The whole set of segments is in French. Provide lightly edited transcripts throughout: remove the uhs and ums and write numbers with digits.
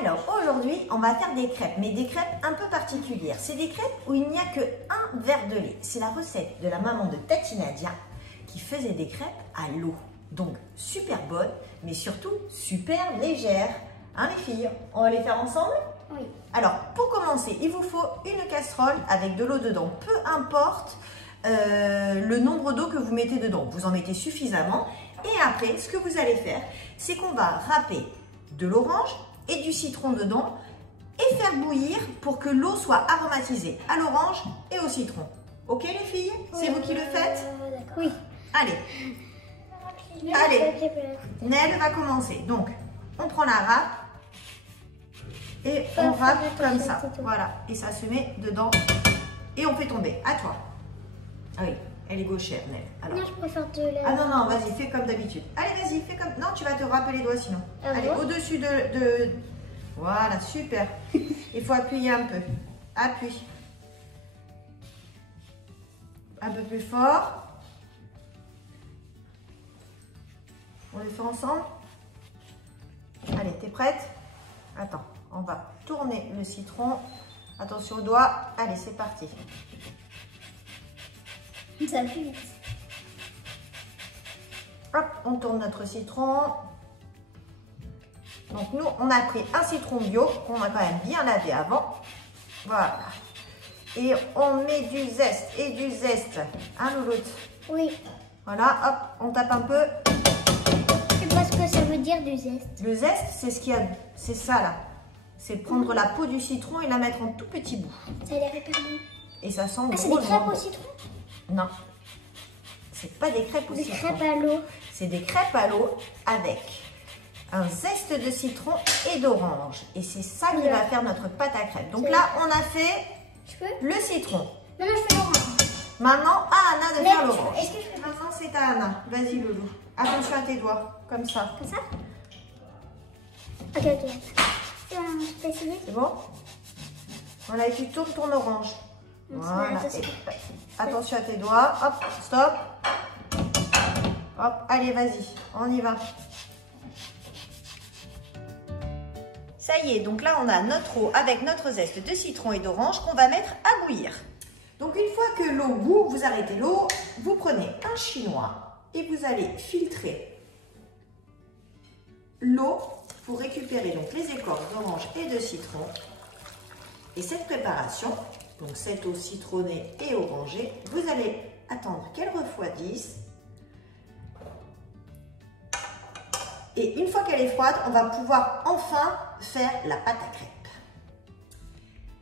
Alors aujourd'hui, on va faire des crêpes, mais des crêpes un peu particulières. C'est des crêpes où il n'y a que un verre de lait. C'est la recette de la maman de Tati Nadia qui faisait des crêpes à l'eau. Donc super bonne, mais surtout super légère. Hein les filles, on va les faire ensemble? Oui. Alors pour commencer, il vous faut une casserole avec de l'eau dedans. Peu importe le nombre d'eau que vous mettez dedans. Vous en mettez suffisamment. Et après, ce que vous allez faire, c'est qu'on va râper de l'orange et du citron dedans et faire bouillir pour que l'eau soit aromatisée à l'orange et au citron. Ok les filles? C'est vous qui le faites? D'accord. Oui. Allez. Allez. Nel va commencer. Donc, on prend la râpe et on râpe comme ça. Voilà. Et ça se met dedans et on fait tomber. À toi. Ah oui, elle est gauchère, Nel. Alors. Non, je préfère de la... Ah non, non, vas-y, fais comme d'habitude. Allez, vas-y, fais comme... Non, tu vas te râper les doigts sinon. Ah allez, bon? au-dessus de... Voilà, super. Il faut appuyer un peu. Appuie. Un peu plus fort. On les fait ensemble. Allez, t'es prête? Attends, on va tourner le citron. Attention aux doigts. Allez, c'est parti. Ça fait vite. Hop, on tourne notre citron. Donc nous, on a pris un citron bio qu'on a quand même bien lavé avant. Voilà. Et on met du zeste et du zeste. Hein, Louloute? Oui. Voilà, hop, on tape un peu. Je sais pas ce que ça veut dire du zeste. Le zeste, c'est ce qu'il y a, c'est ça là. C'est prendre la peau du citron et la mettre en tout petits bouts. Ça a l'air hyper bon. Et ça sent Ah, c'est gros des crêpes jambon. au citron? Non, c'est pas des crêpes au Des citron. crêpes à l'eau. C'est des crêpes à l'eau avec un zeste de citron et d'orange. Et c'est ça qui va faire notre pâte à crêpes. Donc là, on a fait Je peux? le citron. Maintenant, je fais l'orange. Maintenant, à Anna de Mais faire l'orange. est-ce que je fais Maintenant, c'est à Anna. Vas-y, Loulou. Attention à tes doigts, comme ça. comme ça? Ok, ok. Je peux essayer? C'est bon? Voilà, et tu tournes ton orange. Donc, Voilà. c'est Et attention à tes doigts. Hop, stop. Hop, allez, vas-y, on y va. Ça y est, donc là, on a notre eau avec notre zeste de citron et d'orange qu'on va mettre à bouillir. Donc, une fois que l'eau bout, vous arrêtez l'eau, vous prenez un chinois et vous allez filtrer l'eau pour récupérer donc les écorces d'orange et de citron. Et cette préparation, donc cette eau citronnée et orangée, vous allez attendre qu'elle refroidisse. Et une fois qu'elle est froide, on va pouvoir enfin faire la pâte à crêpes.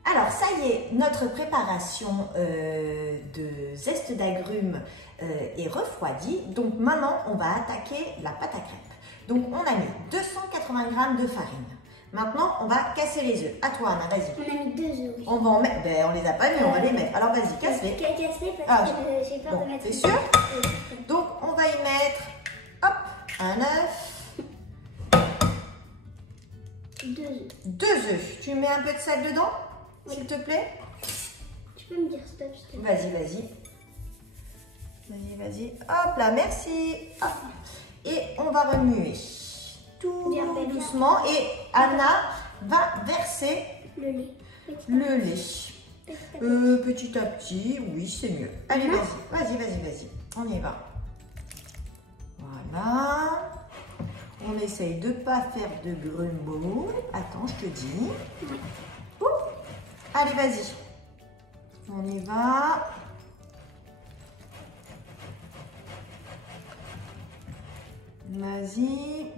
Alors ça y est, notre préparation de zeste d'agrumes est refroidie. Donc maintenant, on va attaquer la pâte à crêpes. Donc on a mis 280 g de farine. Maintenant, on va casser les œufs. À toi, Anna, vas-y. On a mis 2 œufs. Oui. On va en mettre. Ben, on les a pas mis, on va les mettre. Alors vas-y, casse-les. Casser Ah, parce que j'ai peur bon, de mettre... t'es sûr? Donc on va y mettre, hop, un œuf. 2 œufs. 2 œufs. Tu mets un peu de sel dedans, s'il te plaît? Tu peux me dire stop, s'il te plaît? Vas-y, vas-y. Vas-y, vas-y. Hop là, merci. Hop. Et on va remuer tout Bien. doucement. Et Anna va verser Le lait. le lait. Petit à petit, oui, c'est mieux. Allez, vas-y, vas-y, vas-y, vas-y. On y va. Voilà. On essaye de ne pas faire de grumble. Attends, je te dis. Ouh. Allez, vas-y. On y va. Vas-y.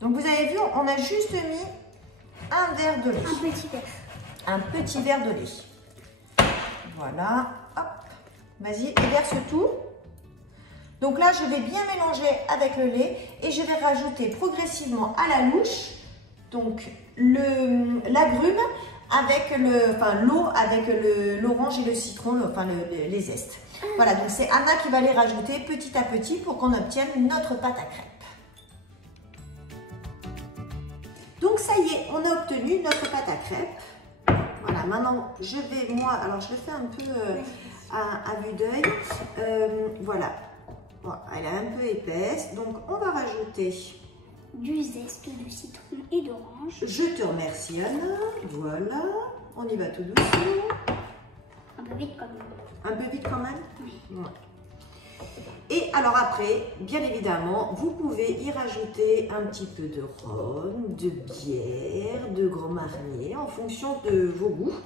Donc, vous avez vu, on a juste mis un verre de lait. Un petit verre. Un petit verre de lait. Voilà. Hop. Vas-y, et verse tout. Donc là, je vais bien mélanger avec le lait et je vais rajouter progressivement à la louche donc l'agrume avec l'eau avec l'orange et le citron, les zestes. Voilà, donc c'est Anna qui va les rajouter petit à petit pour qu'on obtienne notre pâte à crêpes. Donc ça y est, on a obtenu notre pâte à crêpes. Voilà, maintenant je vais, moi, alors je le fais un peu à vue d'œil. Voilà. Bon, elle est un peu épaisse, donc on va rajouter du zeste de citron et d'orange. blanche. Je te remercie Anna. Voilà, on y va tout doucement. Un peu vite quand même. Un peu vite quand même? Oui. Ouais. Et alors après, bien évidemment, vous pouvez y rajouter un petit peu de rhum, de bière, de Grand Marnier, en fonction de vos goûts.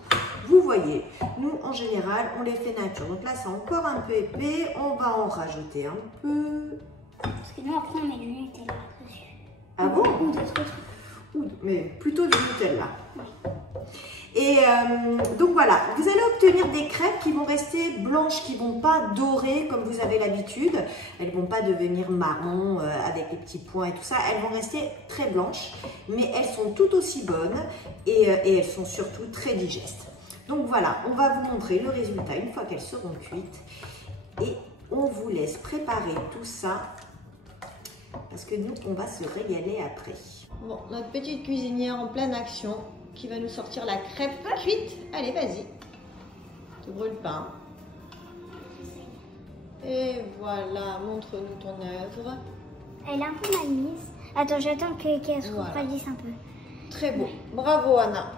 Vous voyez, nous en général, on les fait nature. Donc là, c'est encore un peu épais. On va en rajouter un peu. Parce que nous, après, on met du Nutella dessus. Ah bon? Ou d'autres trucs. Mais plutôt du Nutella. Et donc voilà, vous allez obtenir des crêpes qui vont rester blanches, qui ne vont pas dorer comme vous avez l'habitude. Elles ne vont pas devenir marron avec les petits points et tout ça. Elles vont rester très blanches, mais elles sont tout aussi bonnes et elles sont surtout très digestes. Donc voilà, on va vous montrer le résultat une fois qu'elles seront cuites. Et on vous laisse préparer tout ça parce que nous, on va se régaler après. Bon, notre petite cuisinière en pleine action qui va nous sortir la crêpe cuite. Allez, vas-y. Tu brûles pas. Et voilà, montre-nous ton œuvre. Elle est un peu mal mise. Attends, j'attends qu'elle se refroidisse un peu. Très beau. Bravo, Anna.